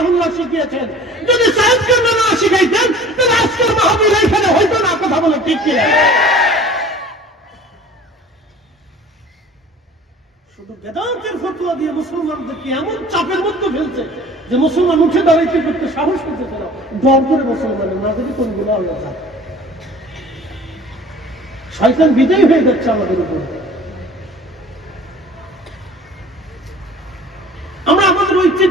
রহমাহুল্লাহ শিখিয়েছেন। যদি সাহেব কেন্দ্র না শিখাইতেন, তাহলে আজকের মাহবিল এখানে হইতো না, কথা বলে ঠিক কিনা? চাপের মধ্যে ফেলছে যে মুসলমান সাহস মুসলমানের বিজয়ী হয়ে যাচ্ছে আমাদের উপরে আমরা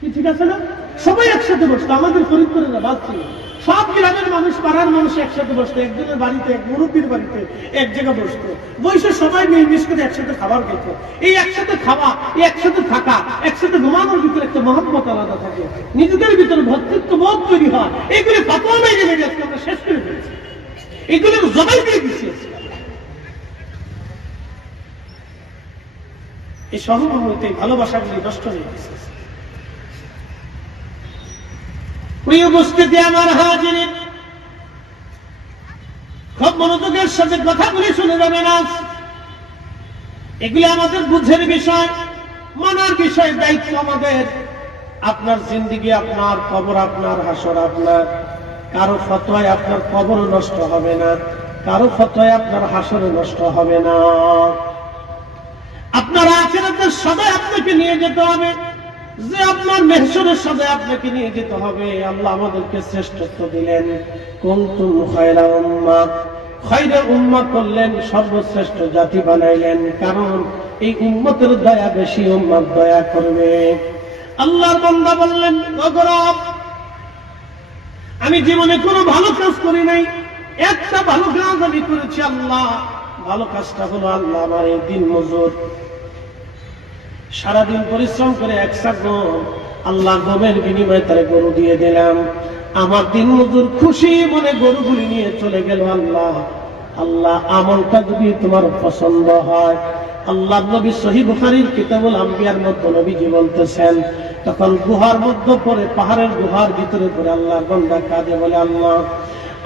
ঠিক আছে না? সবাই একসাথে বসতো, আমাদের ফরিদপুরের বাদ ছিল। সব গ্রামের মানুষ, পাড়ার মানুষ একসাথে বসতো, একজনের বাড়িতে, এক মুরব্বীর বাড়িতে এক জায়গায় বসতো। বসে সবাই মিলমিশ করে একসাথে খাবার খেত। এই একসাথে খাওয়া, এই একসাথে থাকা, একসাথে ঘুমানোর ভিতরে একটা মহব্বত আলাদা থাকে। নিজেদের ভিতরে ভর্তৃত্ব বোধ তৈরি হয়। এগুলি ফাতোয়া মেয়ে গেলে আজকে আমরা শেষ করে ফেলেছি এগুলোর জবাই দিয়ে দিচ্ছি এই সহমতে ভালোবাসাগুলি নষ্ট হয়ে গেছে। প্রিয় উপস্থিতি আমার হাজির খুব মনোযোগের সাথে কথাগুলি শুনে যাবেন আজ। এগুলি আমাদের বুঝের বিষয়, মানার বিষয়, দায়িত্ব আমাদের। আপনার জিন্দিগি, আপনার কবর, আপনার হাসর, আপনার কারও ফতোয় আপনার কবর নষ্ট হবে না, কারও ফতোয় আপনার হাসর নষ্ট হবে না। আপনার আখেরাতের সদায় আপনাকে নিয়ে যেতে হবে। যে আপনার মেহসরের সাথে আপনাকে নিয়ে যেতে হবে, আল্লাহ আমাদেরকে শ্রেষ্ঠত্ব দিলেন। কুনতুম খায়রা উম্মাহ খয়রা উম্মাহ করলেন সর্বশ্রেষ্ঠ জাতি বানাইলেন, কারণ এই উম্মতের দয়া বেশি উম্মার দয়া করবে। আল্লাহর বান্দা বললেন আমি জীবনে কোনো ভালো কাজ করি নাই। একটা ভালো কাজ আমি করেছি, আল্লাহ। ভালো কাজটা হলো আল্লাহ আমার এই দিন মজুর সারাদিন পরিশ্রম করে গম আল্লাহ গমের বিনিময়ে তারে গরু দিয়ে দিলাম। আমার দিন মজুর খুশি মনে গরুগুলি নিয়ে চলে গেল আল্লাহ। আল্লাহ আমলটা যদি তোমার পছন্দ হয়। আল্লাহ নবী সহি বুখারির কিতাবুল আম্বিয়ার মধ্যে নবীজি বলতেছেন, তখন গুহার মধ্যে পরে পাহাড়ের গুহার ভিতরে পড়ে আল্লাহ গন্ডা কাঁদে বলে, আল্লাহ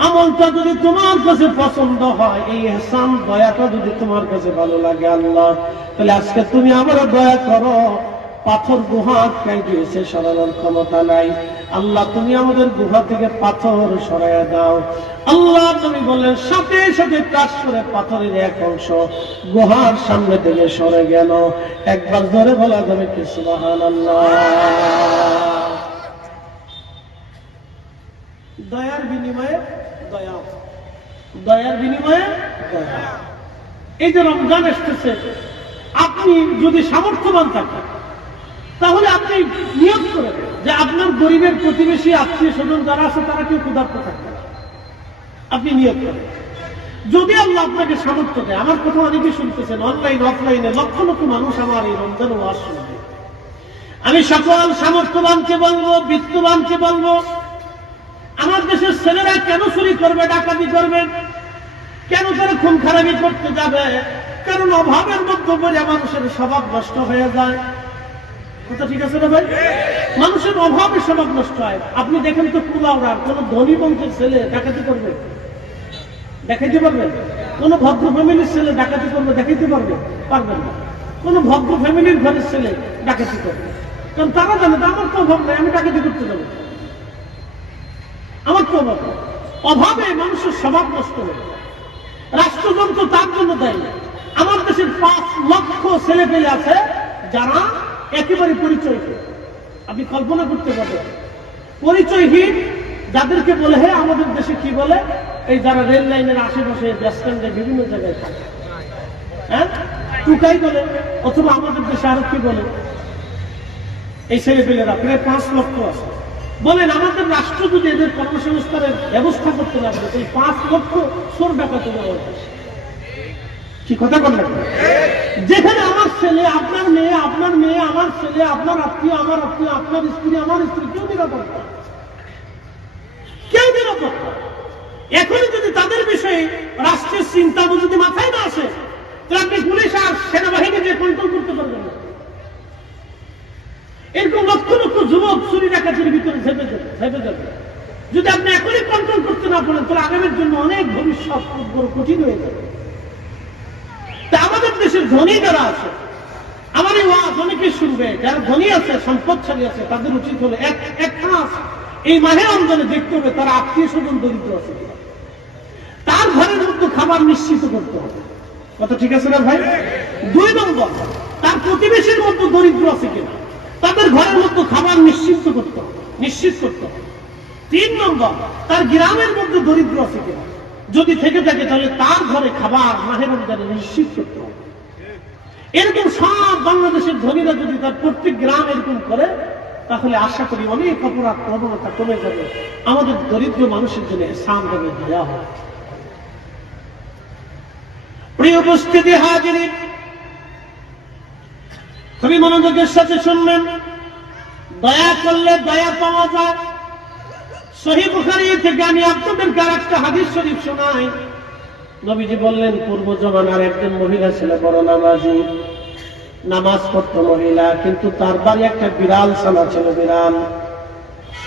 আমলটা যদি তোমার কাছে পছন্দ হয়, এই এহসান দয়াটা যদি তোমার কাছে ভালো লাগে, আল্লাহ, তাহলে আজকে তুমি আমার দয়া করো। পাথর গুহা আটকাই দিয়েছে, সরানোর ক্ষমতা নাই। আল্লাহ, তুমি আমাদের গুহা থেকে পাথর সরাইয়া দাও। আল্লাহ, তুমি বললেন, সাথে সাথে কাজ করে পাথরের এক অংশ গুহার সামনে থেকে সরে গেল। একবার ধরে বলা যাবে কি সুবাহান দয়ার বিনিময়ে দয়ার বিনিময়ে এই যে রমজান আসতেছে, আপনি যদি সামর্থ্যবান থাকেন, তাহলে আপনি নিয়োগ করেন যে আপনার গরিবের প্রতিবেশী, আত্মীয় স্বজন যারা আছে, তারা কেউ ক্ষুধার্ত থাকবে আপনি নিয়োগ করেন। যদি আল্লাহ আপনাকে সামর্থ্য দেয়, আমার কথা অনেকে শুনতেছেন অনলাইন অফলাইনে লক্ষ লক্ষ মানুষ আমার এই রমজান ওয়াজ শুনবে। আমি সকল সামর্থ্যবানকে বলব, বিত্তবানকে বলব আমার দেশের ছেলেরা কেন চুরি করবে, ডাকাতি করবে? কেন তারা খুন খারাপি করতে যাবে? কারণ অভাবের মধ্যে পড়ে মানুষের স্বভাব নষ্ট হয়ে যায়। কথা ঠিক আছে না ভাই? মানুষের অভাবে স্বভাব নষ্ট হয়। আপনি দেখেন তো পুলাওড়ার কোন ধনী বংশের ছেলে ডাকাতি করবে? দেখাইতে পারবেন কোন ভদ্র ফ্যামিলির ছেলে ডাকাতি করবে, দেখাইতে পারবে? পারবেন না। কোন ভদ্র ফ্যামিলির ঘরের ছেলে ডাকাতি করবে? কারণ তারা জানে আমার তো অভাব নাই, আমি ডাকাতি করতে যাব। আমার তো অভাব অভাবে মানুষের স্বভাব নষ্ট হয়ে। রাষ্ট্রযন্ত্র তার জন্য দেয়। আমার দেশের পাঁচ লক্ষ ছেলে পেলে আছে যারা একেবারে পরিচয়হীন আপনি কল্পনা করতে পারবেন পরিচয়হীন যাদেরকে বলে হ্যাঁ আমাদের দেশে কি বলে? এই যারা রেল লাইনের আশেপাশে স্ট্যান্ডে বিভিন্ন জায়গায় থাকে। হ্যাঁ? টুকাই বলে, অথবা আমাদের দেশে আরও কি বলে? এই ছেলেপেলেরা প্রায় পাঁচ লক্ষ আছে। বলেন, আমাদের রাষ্ট্র যদি এদের কর্মসংস্থানের ব্যবস্থা করতে না পারে তাহলে পাঁচ লক্ষ সোর হবে। কি কথা বললেন যেখানে আমার ছেলে, আপনার মেয়ে আপনার মেয়ে, আমার ছেলে, আপনার আত্মীয়, আমার আত্মীয়, আপনার স্ত্রী, আমার স্ত্রী, কেউ নিরাপদ। কেউ নিরাপদ এখনই যদি তাদের বিষয়ে রাষ্ট্রের চিন্তা যদি মাথায় না আসে, তাহলে আপনি পুলিশ আর সেনাবাহিনী দিয়ে কন্ট্রোল করতে পারবেন না এরকম লক্ষ লক্ষ যুবক চুরি ডাকাতির ভিতরে ঝেপে যাবে ঝেপে যাবে যদি আপনি এখনই কন্ট্রোল করতে না পারেন, তাহলে আগামীর জন্য অনেক ভবিষ্যৎ বড় কঠিন হয়ে যাবে। তা আমাদের দেশের ধনী যারা আছে, আমার এই ওয়াজ অনেকে শুনবে, যারা ধনী আছে, সম্পদশালী আছে, তাদের উচিত হলো এক এক মাস এই মাহে রমজানে দেখতে হবে তারা আত্মীয় স্বজন দরিদ্র আছে তার ঘরের মধ্যে খাবার নিশ্চিত করতে হবে। কথা ঠিক আছে না ভাই? দুই নম্বর, তার প্রতিবেশীর মধ্যে দরিদ্র আছে কিনা। তাদের ঘরের মধ্যে খাবার নিশ্চিত করতে নিশ্চিত করতে তিন নম্বর, তার গ্রামের মধ্যে দরিদ্র আছে কিনা? যদি থেকে থাকে, তাহলে তার ঘরে খাবার মাহের রমজানে নিশ্চিত করতে এরকম সব বাংলাদেশের ধনীরা যদি তার প্রত্যেক গ্রাম এরকম করে, তাহলে আশা করি অনেক অপরাধ প্রবণতা কমে যাবে। আমাদের দরিদ্র মানুষের জন্য সাম দেওয়া হবে। প্রিয় উপস্থিতি হাজিরি খুবই মনোযোগের সাথে শুনবেন। দয়া করলে দয়া পাওয়া যায়। সহি থেকে আমি আর একটা হাদিস শরীফ শোনাই। নবীজি বললেন, পূর্ব জমানার একজন মহিলা ছিল, বড় নামাজি। নামাজ পড়তো মহিলা, কিন্তু তার বাড়ি একটা বিড়াল ছানা ছিল, বিড়াল।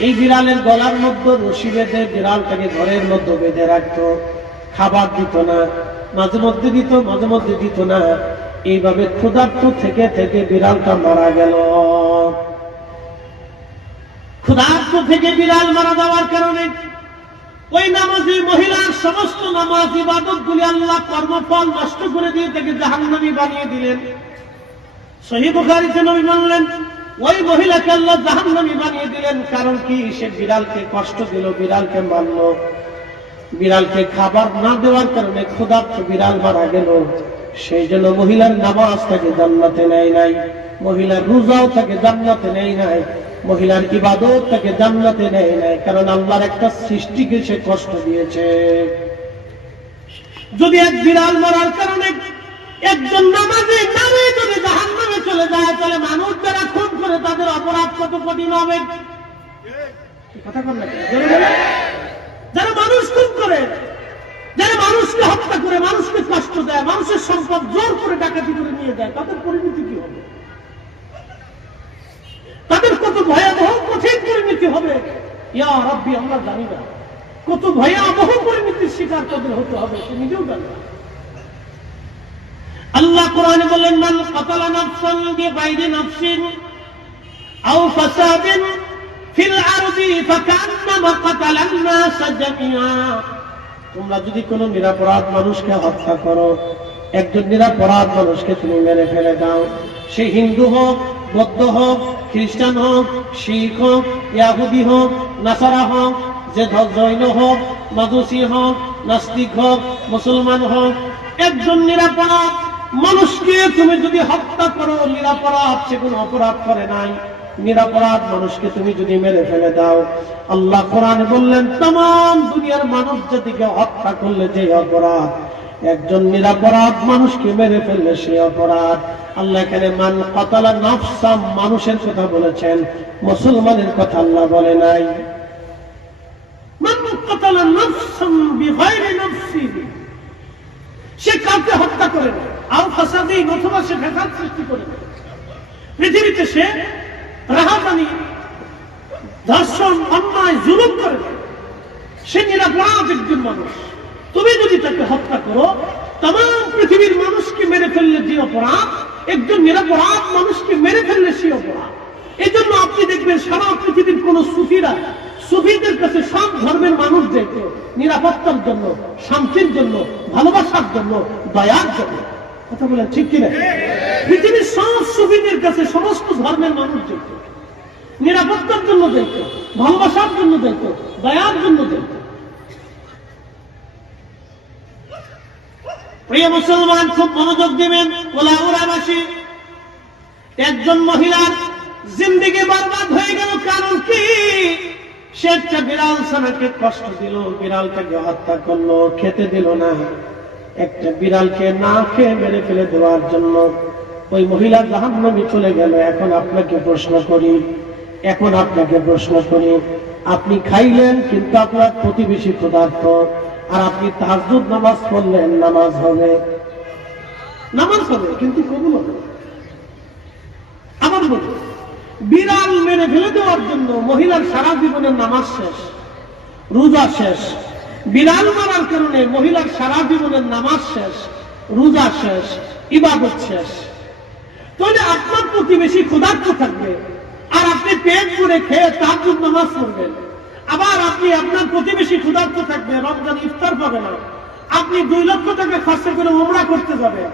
এই বিড়ালের গলার মধ্যে রশি বেঁধে বিড়ালটাকে ঘরের মধ্যে বেঁধে রাখতো। খাবার দিত না, মাঝে মধ্যে দিত, মাঝে মধ্যে দিত না। এইভাবে ক্ষুধার্ত থেকে থেকে বিড়ালটা মারা গেল। ক্ষুধার্ত থেকে বিড়াল মারা যাওয়ার কারণে ওই নামাজি মহিলার সমস্ত নামাজ ইবাদত গুলি আল্লাহ কর্মফল নষ্ট করে দিয়ে তাকে জাহান্নামী বানিয়ে দিলেন। সহি বুখারিতে নবী বললেন, ওই মহিলাকে আল্লাহ জাহান্নামী বানিয়ে দিলেন কারণ কি? সে বিড়ালকে কষ্ট দিল, বিড়ালকে মারল। বিড়ালকে খাবার না দেওয়ার কারণে ক্ষুধার্ত বিড়াল মারা গেল। সেই জন্য মহিলার নামাজ তাকে জান্নাতে নেয় নাই, মহিলার রোজাও তাকে জান্নাতে নেয় নাই, মহিলার ইবাদত তাকে জান্নাতে নেয় নাই, কারণ আল্লাহর একটা সৃষ্টিকে সে কষ্ট দিয়েছে। যদি এক বিড়াল মরার কারণে একজন নামাজে নামে যদি জাহান নামে চলে যায়, তাহলে মানুষ যারা খুন করে তাদের অপরাধ কত কঠিন হবে? কথা। যারা মানুষ খুন করে যারা মানুষকে হত্যা করে, মানুষকে কষ্ট দেয়, মানুষের সম্পদ জোর করে ডাকাতি করে নিয়ে যায়, তাদের পরিণতি কি হবে? তাদের কত ভয়াবহ, কঠিন পরিণতি হবে? ইয়া রব্বি, আমরা জানি না। কত ভয়াবহ পরিণতির শিকার তাদের হতে হবে, সে নিজেও জানে না। আল্লাহ কোরআনে বললেন মান কাতালা নাফসান বিগাইরি নাফসিন আও ফাসাদিন ফিল আরদি, ফাকান্নামা কাতালান নাস জামিআ। তোমরা যদি কোনো নিরাপরাধ মানুষকে হত্যা করো, একজন নিরাপরাধ মানুষকে তুমি মেরে ফেলে দাও। সে হিন্দু হোক, বৌদ্ধ হোক, খ্রিস্টান হোক, শিখ হোক, ইয়াহুদি হোক, নাসারা হোক, যে জৈন হোক, মাদুসি হোক, নাস্তিক হোক, মুসলমান হোক, একজন নিরাপরাধ মানুষকে তুমি যদি হত্যা করো, নিরাপরাধ সে কোনো অপরাধ করে নাই। নিরাপরাধ মানুষকে তুমি যদি মেরে ফেলে দাও, আল্লাহ কোরআন বললেন তাম দুনিয়ার মানুষ জাতিকে হত্যা করলে যে অপরাধ। একজন নিরাপরাধ মানুষকে মেরে ফেললে সে অপরাধ। আল্লাহ এখানে, মান কতালা নফসাম মানুষের কথা বলেছেন, মুসলমানের কথা আল্লাহ বলে নাই। সে কাউকে হত্যা করে না আও ফাসাদি অথবা সে ফেসাদ সৃষ্টি করে পৃথিবীতে সে রাহাবানি ধর্ষণ, অন্যায়, জুলুম করে। সে নিরাপরাধ একজন মানুষ। তুমি যদি তাকে হত্যা করো তাম পৃথিবীর মানুষকে মেরে ফেললে যে অপরাধ, একজন নিরাপরাধ মানুষকে মেরে ফেললে সে অপরাধ। এই জন্য আপনি দেখবেন সারা পৃথিবীর কোন সুফিরা, সুফিদের কাছে সব ধর্মের মানুষ যেত নিরাপত্তার জন্য, শান্তির জন্য, ভালোবাসার জন্য, দয়ার জন্য কথা বলেন, ঠিক কিনা? পৃথিবীর সব সুফিদের কাছে সমস্ত ধর্মের মানুষ যেত নিরাপত্তার জন্য যেত ভালোবাসার জন্য যেত দয়ার জন্য যেত প্রিয় মুসলমান, খুব মনোযোগ দেবেন কোলাউরাবাসী একজন মহিলার জিন্দিগি বরবাদ হয়ে গেল, কারণ কি? সে একটা বিড়াল ছানাকে কষ্ট দিল, বিড়ালটাকে হত্যা করল, খেতে দিল না। একটা বিড়ালকে না খেয়ে মেরে ফেলে দেওয়ার জন্য ওই মহিলা জাহান্নামে চলে গেল এখন আপনাকে প্রশ্ন করি, এখন আপনাকে প্রশ্ন করি, আপনি খাইলেন কিন্তু আপনার প্রতিবেশী পদার্থ আর আপনি তাহাজুদ নামাজ পড়লেন, নামাজ হবে নামাজ হবে, কিন্তু কবুল হবে না। আবার বলি, বিড়াল মেরে ফেলে দেওয়ার জন্য মহিলার সারা জীবনের নামাজ শেষ, রোজা শেষ বিড়াল মারার কারণে মহিলার সারা জীবনের নামাজ শেষ, রোজা শেষ, ইবাদত শেষ। তাহলে আপনার প্রতিবেশী ক্ষুধার্ত থাকবে। আর আপনি পেট করে খেয়ে তার জন্য নামাজ পড়বেন। আবার আপনি আপনার প্রতিবেশী ক্ষুধার্ত থাকবে, রমজান ইফতার পাবে না। আপনি দুই লক্ষ টাকা খরচা করে ওমরা করতে যাবেন।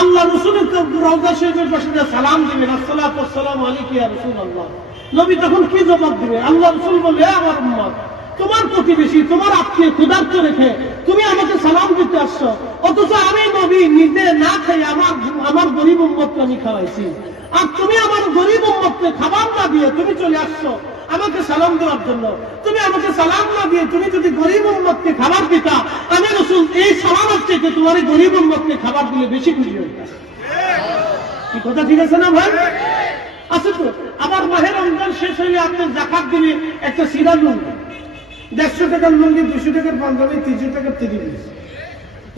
আল্লাহ রসুলের রওজা শরীফের পাশে সালাম দিবেন আসসালাম আলাইকুম ইয়া রাসূলুল্লাহ। নবী তখন কি জবাব দিবে? আল্লাহ রসুল বলে আমার উম্মত তোমার প্রতিবেশী, তোমার আত্মীয় ক্ষুধার্ত রেখে তুমি আমাকে সালাম দিতে আসছো। অথচ আমি নবী, নিজে না খাই আমার আমার গরিব উম্মতকে আমি খাওয়াইছি। আর তুমি আমার গরিব উম্মতকে খাবার না দিয়ে তুমি চলে আসছো আমাকে সালাম দেওয়ার জন্য। তুমি আমাকে সালাম না দিয়ে তুমি যদি গরিব উম্মতকে খাবার দিতা, আমি রসুল, এই সালামের থেকে তোমার গরিব উম্মতকে খাবার দিলে বেশি খুশি হইতাম। কি কথা ঠিক আছে না ভাই? আছে তো, আবার মাহের রমজান শেষ হইলে আপনি জাকাত দিলে একটা সিরা দেড়শো টাকার লুঙ্গি, দুশো টাকার পাঞ্জাবি, তিনশো টাকার তিরিশ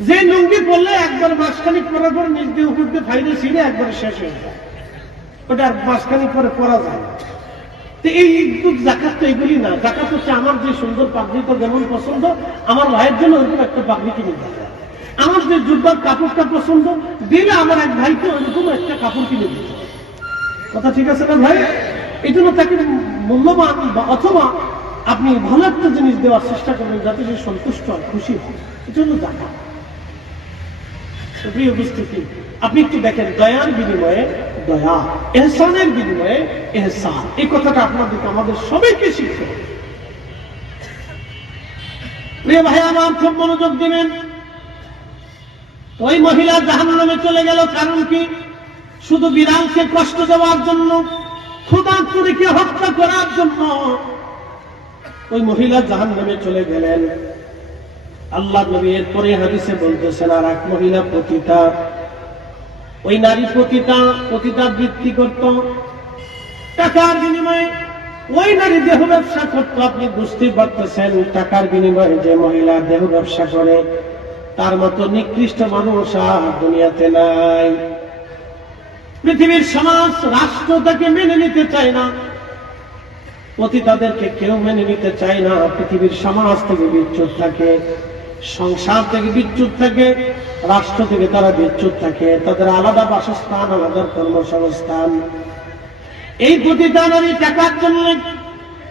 যে লুঙ্গি পরলে একবার মাসখানিক পরার পর নিজ দিয়ে উপর দিয়ে ফাইলে ছিঁড়ে একবার শেষ হয়ে যায়। ওটা মাসখানিক পরে পরা যায় তো এই ঈদ জাকাত তো এগুলি না। জাকাত হচ্ছে আমার যে সুন্দর পাগড়িটা যেমন পছন্দ, আমার ভাইয়ের জন্য ওরকম একটা পাগড়ি কিনে হবে। আমার যে জুব্বার কাপড়টা পছন্দ, দিলে আমার এক ভাইকে ওরকম একটা কাপড় কিনে হবে। কথা ঠিক আছে না ভাই? এই জন্য তাকে মূল্যবান অথবা আপনি ভালো একটা জিনিস দেওয়ার চেষ্টা করবেন যাতে সে সন্তুষ্ট হয় খুশি হয়। এই জন্য জাকাত প্রিয় উপস্থিতি, আপনি একটু দেখেন, দয়ার বিনিময়ে দয়া, এহসানের বিনিময়ে এহসান। এই কথাটা আপনাদেরকে, আমাদের সবাইকে শিখতে হবে। প্রিয় ভাই, আমার খুব মনোযোগ দিবেন। ওই মহিলা জাহান্নামে চলে গেল, কারণ কি? শুধু বিড়ালকে কষ্ট দেওয়ার জন্য ক্ষুদাত্মীকে হত্যা করার জন্য ওই মহিলা জাহান্নামে চলে গেলেন। আল্লাহ নবী এরপরে হাদিসে বলতেছেন, আর এক মহিলা পতিতা। ওই নারী পতিতা পতিতা বৃত্তি করত। টাকার বিনিময়ে ওই নারী দেহ ব্যবসা করত। আপনি বুঝতে পারতেছেন, টাকার বিনিময়ে যে মহিলা দেহ ব্যবসা করে, তার মতো নিকৃষ্ট মানুষ আর দুনিয়াতে নাই। পৃথিবীর সমাজ, রাষ্ট্র তাকে মেনে নিতে চায় না। পতিতাদেরকে কেউ মেনে নিতে চায় না। পৃথিবীর সমাজ থেকে বিচ্যুত থাকে, সংসার থেকে বিচ্যুত থাকে, রাষ্ট্র থেকে তারা বিচ্যুত থাকে। তাদের আলাদা বাসস্থান, আলাদা কর্মসংস্থান। এই পতিতা নারী টাকার জন্য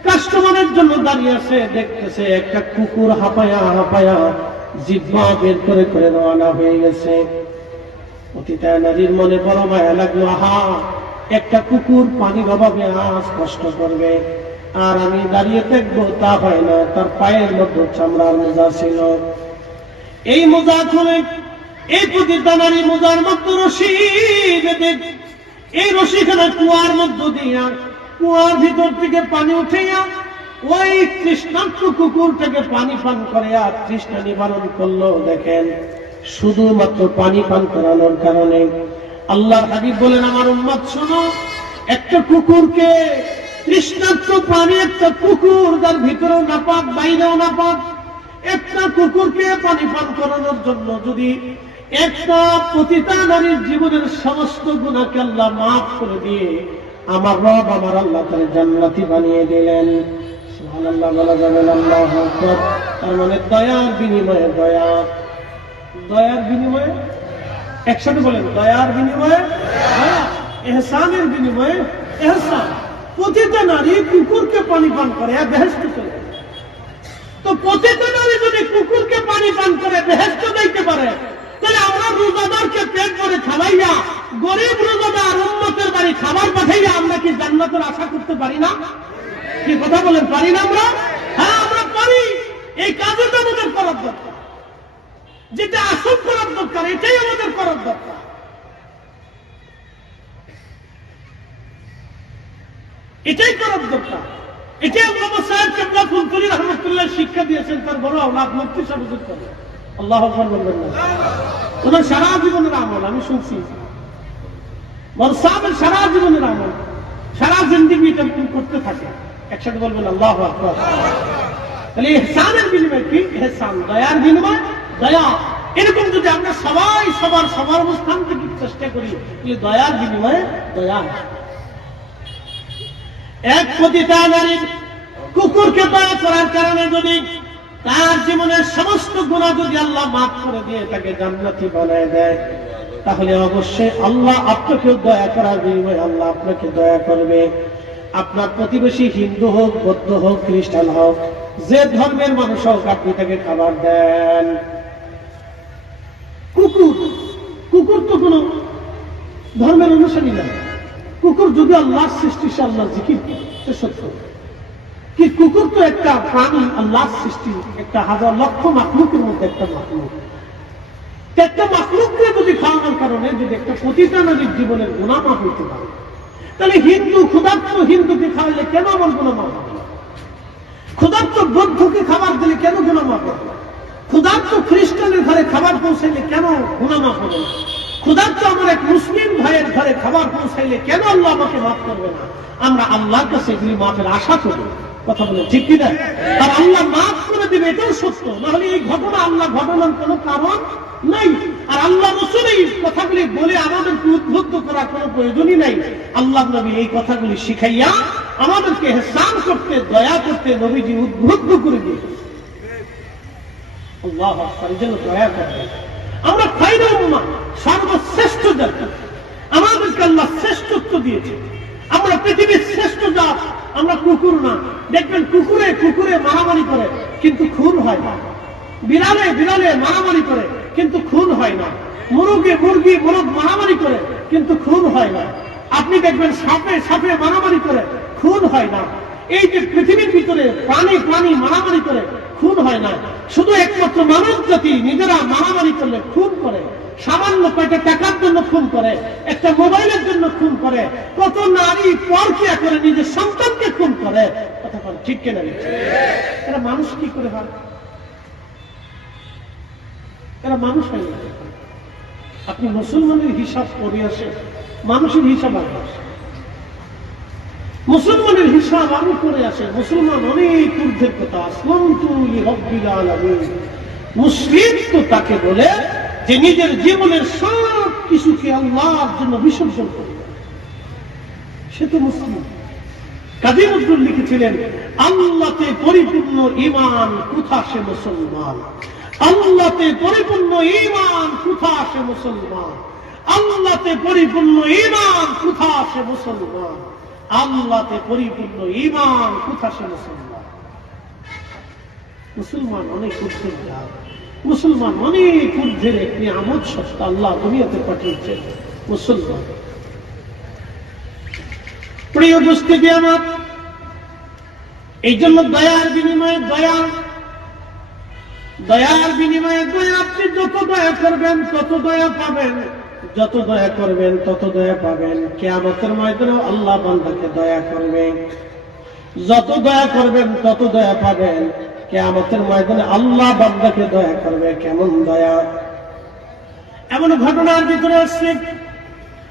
কাস্টমারের জন্য দাঁড়িয়ে আছে, দেখতেছে একটা কুকুর হাঁপায়া হাঁপায়া জিব্বা বের করে করে রওনা হয়ে গেছে। পতিতা নারীর মনে বড় মায়া লাগল, আহা, একটা কুকুর পানির অভাবে আজ কষ্ট করবে। আর আমি দাঁড়িয়ে দেখব, তা হয় না। তার পায়ের মধ্যে চামড়ার মোজা ছিল। এই মোজা খুলে এই পতিতা নারী মোজার মধ্যে রশি বেঁধে, এই রশিখানা কুয়ার মধ্য দিয়া কুয়ার ভিতর থেকে পানি উঠাইয়া ওই কৃষ্ণান্ত কুকুর থেকে পানি পান করে আর তৃষ্ণা নিবারণ করল। দেখেন, শুধুমাত্র পানি পান করানোর কারণে। আল্লাহ হাবিব বলেন, আমার উম্মত, শোনো, একটা কুকুরকে তৃষ্ণার্ত পানি একটা কুকুর তার ভিতরেও না পাক বাইরেও না পাক একটা কুকুরকে পানি পান করানোর জন্য যদি একটা পতিতা নারীর জীবনের সমস্ত গুণাকে আল্লাহ মাফ করে দিয়ে আমার রব আমার আল্লাহ তার জান্নাতি বানিয়ে দিলেন। তার মানে দয়ার বিনিময়ে দয়া। দয়ার বিনিময়ে? একসাথে বলেন, দয়ার বিনিময়ে এহসানের বিনিময়ে এহসান। প্রতিটা নারী কুকুরকে পানি পান করে বেহেস্ত চলে তো প্রতিটা নারী যদি কুকুরকে পানি পান করে বেহেস্ত দিতে পারে, তাহলে আমরা রোজাদারকে পেট করে খাওয়াইয়া, গরিব রোজাদার উন্মতের বাড়ি খাবার পাঠাইয়া আমরা কি জান্নাতের আশা করতে পারি না? কি কথা বলেন, পারি না আমরা? হ্যাঁ আমরা পারি। এই কাজটা আমাদের করার দরকার। যেটা আসল করার দরকার, এটাই আমাদের করার দরকার। এটাই করার দরকার এটাই আল্লাহ সাহেব কেবলা ফুলতলি রহমতুল্লাহ শিক্ষা দিয়েছেন, তার বড় আল্লাহ মুক্তি সাবজেক্ট করে। আল্লাহ ওনার সারা জীবনের আমল, আমি শুনছি। সাহেবের সারা জীবনের আমল, সারা জিন্দিগি এটা করতে থাকে। একসাথে বলবেন, আল্লাহ তাহলে এহসানের বিনিময় কি? এহসান দয়ার বিনিময়, দয়া। এরকম যদি আমরা সবাই সবার সবার অবস্থান থেকে চেষ্টা করি, তাহলে দয়ার বিনিময়ে দয়া এক প্রতিটা নারীর কুকুরকে দয়া করার কারণে যদি তার জীবনের সমস্ত গুণা যদি আল্লাহ মাফ করে দিয়ে তাকে জান্নাতি বানায় দেয়, তাহলে অবশ্যই আল্লাহ আপনাকেও দয়া করার বিনিময়ে আল্লাহ আপনাকে দয়া করবে। আপনার প্রতিবেশী হিন্দু হোক, বৌদ্ধ হোক, খ্রিস্টান হোক, যে ধর্মের মানুষ হোক, আপনি তাকে খাবার দেন। কুকুর কুকুর তো কোনো ধর্মের অনুসারী না। কুকুর যদি আল্লাহর সৃষ্টি সে আল্লাহ জিকির সে সত্য কি কুকুর তো একটা প্রাণী আল্লাহর সৃষ্টি, একটা হাজার লক্ষ মাকলুকের মধ্যে একটা মাকলুক একটা মাকলুককে যদি খাওয়ানোর কারণে যদি একটা প্রতিটা নদীর জীবনের গুণামা হইতে পারে, তাহলে হিন্দু ক্ষুধার্ত হিন্দুকে খাওয়ালে কেন আমার গুণামা হবে? ক্ষুধার্ত বৌদ্ধকে খাবার দিলে কেন গুণামা হবে? ক্ষুধার্ত খ্রিস্টানের ঘরে খাবার পৌঁছাইলে কেন গুণামা হবে না ক্ষুধার্ত আমার এক মুসলিম ভাইয়ের ঘরে খাবার পৌঁছাইলে কেন আল্লাহ আমাকে মাফ করবে না? আমরা আল্লাহর কাছে এগুলি মাফের আশা করি। কথা বলে ঠিক কিনা? আর আল্লাহ মাফ করে দেবে, এটাও সত্য। নাহলে এই ঘটনা আল্লাহ ঘটনার কোনো কারণ নাই। আর আল্লাহ রসুল এই কথাগুলি বলে আমাদেরকে উদ্বুদ্ধ করার কোনো প্রয়োজনই নাই। আল্লাহ নবী এই কথাগুলি শিখাইয়া আমাদেরকে হেসান করতে, দয়া করতে নবীজি উদ্বুদ্ধ করে দিয়ে আল্লাহ এই জন্য দয়া করবে আমরা খাইরা উম্মা, সর্বশ্রেষ্ঠ জাতি। আমাদেরকে আল্লাহ শ্রেষ্ঠত্ব দিয়েছে। আমরা পৃথিবীর শ্রেষ্ঠ জাত, আমরা কুকুর না। দেখবেন কুকুরে কুকুরে মারামারি করে, কিন্তু খুন হয় না। বিড়ালে বিড়ালে মারামারি করে, কিন্তু খুন হয় না। মুরগে, মুরগি, মুরগ মারামারি করে, কিন্তু খুন হয় না। আপনি দেখবেন সাপে সাপে মারামারি করে, খুন হয় না। এই যে পৃথিবীর ভিতরে প্রাণী প্রাণী মারামারি করে খুন হয় না। শুধু একমাত্র মানব জাতি নিজেরা মারামারি করলে খুন করে, সামান্য কয়টা টাকার জন্য খুন করে, একটা মোবাইলের জন্য খুন করে, কত নারী পরকিয়া করে নিজের সন্তানকে খুন করে, কথা ঠিক কেনা এরা মানুষ কি করে হয়? এরা মানুষ হয় আপনি মুসলমানের হিসাব করে আসে মানুষের হিসাব আসে মুসলমানের হিসাব আমি করে আসে। মুসলমান অনেক ঊর্ধ্বের কথা আসলাম মুসলিম তো তাকে বলে যে নিজের জীবনের সব কিছুকে আল্লাহর জন্য বিসর্জন করে। সে তো মুসলিম কাজী নজরুল লিখেছিলেন আল্লাহতে পরিপূর্ণ ইমান কোথা সে মুসলমান? আল্লাহতে পরিপূর্ণ ইমান কোথা সে মুসলমান? আল্লাহতে পরিপূর্ণ ইমান কোথা সে মুসলমান? আল্লাহতে পরিপূর্ণ ইমান কোথা সে মুসলমান? মুসলমান অনেক ঊর্ধ্বের জাত মুসলমান অনেক ঊর্ধ্বের একটি আমোদ সত্তা আল্লাহ দুনিয়াতে পাঠিয়েছে মুসলমান। প্রিয় উপস্থিতি আমার, এই জন্য দয়ার বিনিময়ে দয়া, দয়ার বিনিময়ে দয়া আপনি যত দয়া করবেন, তত দয়া পাবেন। যত দয়া করবেন, তত দয়া পাবেন। কেয়ামতের ময়দানে আল্লাহ বান্দাকে দয়া করবে। যত দয়া করবেন, তত দয়া পাবেন। কেয়ামতের ময়দানে আল্লাহ বান্দাকে দয়া করবে, কেমন দয়া? এমন ঘটনার ভিতরে আসছে,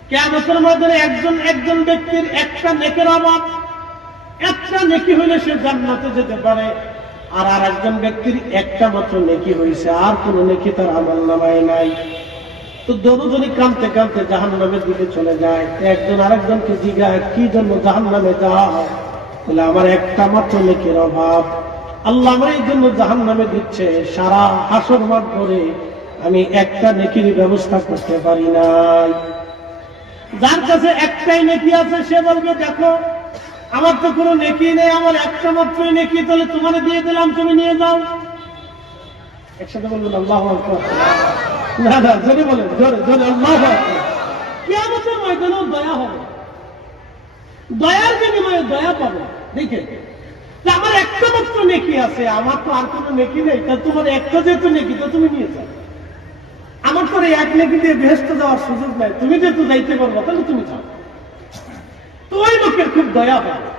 কেয়ামতের ময়দানে একজন একজন ব্যক্তির একটা নেকের অভাব। একটা নেকি হইলে সে জান্নাতে যেতে পারে। আর আর একজন ব্যক্তির একটা মাত্র নেকি হয়েছে আর কোন নেকি তার আমল নামায় নাই। তো দুজনই কানতে কানতে জাহান নামের দিকে চলে যায়। একজন আরেকজনকে জিজ্ঞাসা, কি জন্য জাহান নামে যাওয়া হয় বলে, আমার একটা মাত্র নেকির অভাব। আল্লাহ আমার এই জন্য জাহান নামে দিচ্ছে। সারা হাসর মাঠ করে আমি একটা নেকির ব্যবস্থা করতে পারি নাই। যার কাছে একটাই নেকি আছে, সে বলবে, দেখো, আমার তো কোনো নেকি নেই, আমার একটা মাত্রই নেকি, তাহলে তোমার দিয়ে দিলাম, তুমি নিয়ে যাও। একসাথে বলবেন, আল্লাহ। পাবে। আমার একটা মাত্র নেকি আছে, আমার তো আর কোনো নেকি নেই। তা তোমার একটা যেহেতু নেকি, তো তুমি নিয়ে যাও। আমার তো এক নেকি দিয়ে বেহেস্ত যাওয়ার সুযোগ নাই। তুমি যেহেতু যাইতে পারব, তাহলে তুমি যাও। তো ওই লোকের খুব দয়া হবে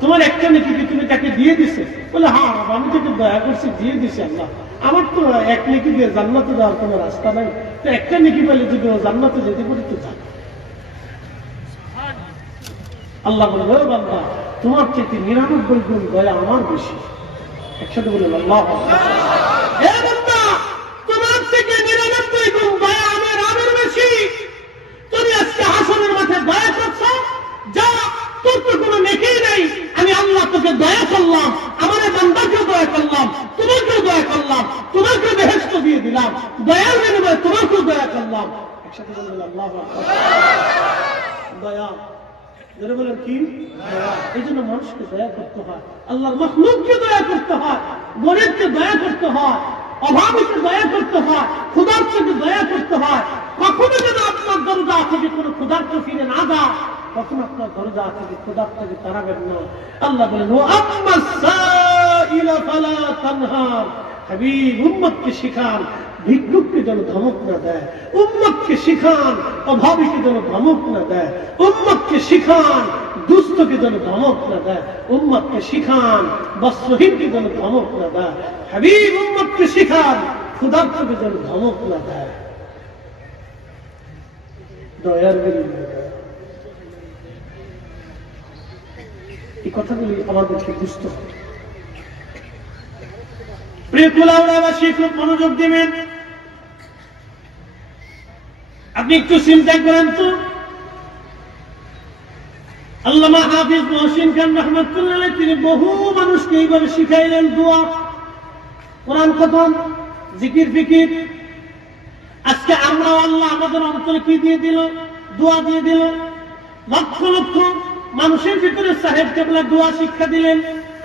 তোমার একটা নাকি কি তুমি তাকে দিয়ে দিছে? বলে হ্যাঁ আমি তোকে দয়া করছি দিয়ে দিছি আল্লাহ। আমার তো এক নেকি দিয়ে জান্নাতে যাওয়ার কোনো রাস্তা নাই। তো একটা নেকি পেলে যদি ও জান্নাতে যেতে পারি, তো যাবে আল্লাহ বলবে "ও বান্দা, তোমার চেয়ে নিরানব্বই গুণ দয়া আমার বেশি। একসাথে বলুন আল্লাহ হে বান্দা তোমার থেকে নিরানব্বই গুণ দয়া আমার আমার বেশি তুমি আজকে হাসনের মাঠে দয়া করছ যা তোর তো কোনো নেকেই নেই আমি আল্লাহ তোকে দয়া করলাম আমার বান্দাকেও দয়া করলাম, তোমাকেও দয়া করলাম তোমাকে বেহেস্ত দিয়ে দিলাম, দয়ার বিনিময়ে তোমাকেও দয়া করলাম। মানুষকে দয়া করতে হয় দয়া করতে দয়া করতে হয় দয়া করতে হয় কখনো যেন আপনার দরজা থেকে কোনো ক্ষুধার্ত ফিরে না যায়। কখন আপনার দরজা থেকে ক্ষুধার্তকে তাড়াবেন না আল্লাহ বলেন শিখান ভিক্ষুককে যেন ধমক না দেয়। উম্মতকে শিখান, অভাবীকে যেন ধমক না দেয়। উম্মতকে শিখান, দুস্থকে যেন ধমক না দেয়। উম্মতকে শিখান, বস্ত্রহীনকে যেন ধমক না দেয়। হাবিব, উম্মতকে শিখান, ক্ষুধার্তকে যেন ধমক না দেয়। দয়ার বিনিময়ে এই কথাগুলি আমাদেরকে বুঝতে খুব মনোযোগ আপনি একটু চিন্তা করেন তো। আল্লামা হাফিজ মহসিন খান রহমতুল্লাহ তিনি বহু মানুষকে এইভাবে শিখাইলেন দোয়া, কোরআন খতম, জিকির ফিকির। আজকে আমরা আল্লাহ আমাদের অন্তরে কি দিয়ে দিল? দোয়া দিয়ে দিল? লক্ষ লক্ষ মানুষের ভিতরে সাহেব কেবলা দোয়া শিক্ষা দিলেন।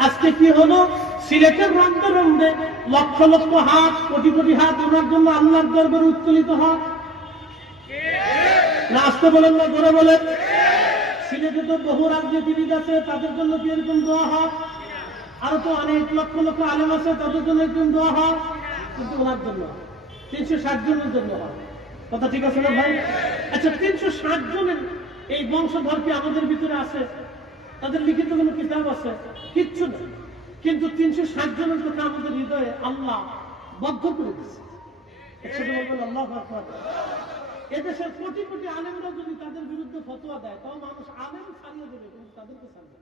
আজকে কি হলো? সিলেটের রন্ধে রন্ধে লক্ষ লক্ষ হাত, কোটি কোটি হাত ওনার জন্য আল্লাহর দরবারে উত্তোলিত হয়। না আসতে বলেন না, ধরে বলেন। সিলেটে তো বহু রাজ্যে রাজনীতিবিদ আছে, তাদের জন্য কি এরকম দোয়া হয়? আরও তো অনেক লক্ষ লক্ষ আলেম আছে, তাদের জন্য এরকম দোয়া হয়। কিন্তু ওনার জন্য তিনশো ষাট জনের জন্য হয়। কথা ঠিক আছে না ভাই? আচ্ছা তিনশো ষাট জনের এই বংশধর কি আমাদের ভিতরে আছে। তাদের লিখিত কোনো কিতাব আছে? কিচ্ছু না কিন্তু তিনশো ষাট জনের কথা আমাদের হৃদয়ে আল্লাহ বদ্ধ করে দিচ্ছে। এদেশের কোটি কোটি আলেমরা যদি তাদের বিরুদ্ধে ফতোয়া দেয়, তাও মানুষ আলেম ছাড়িয়ে দেবে, কিন্তু তাদেরকে ছাড়বে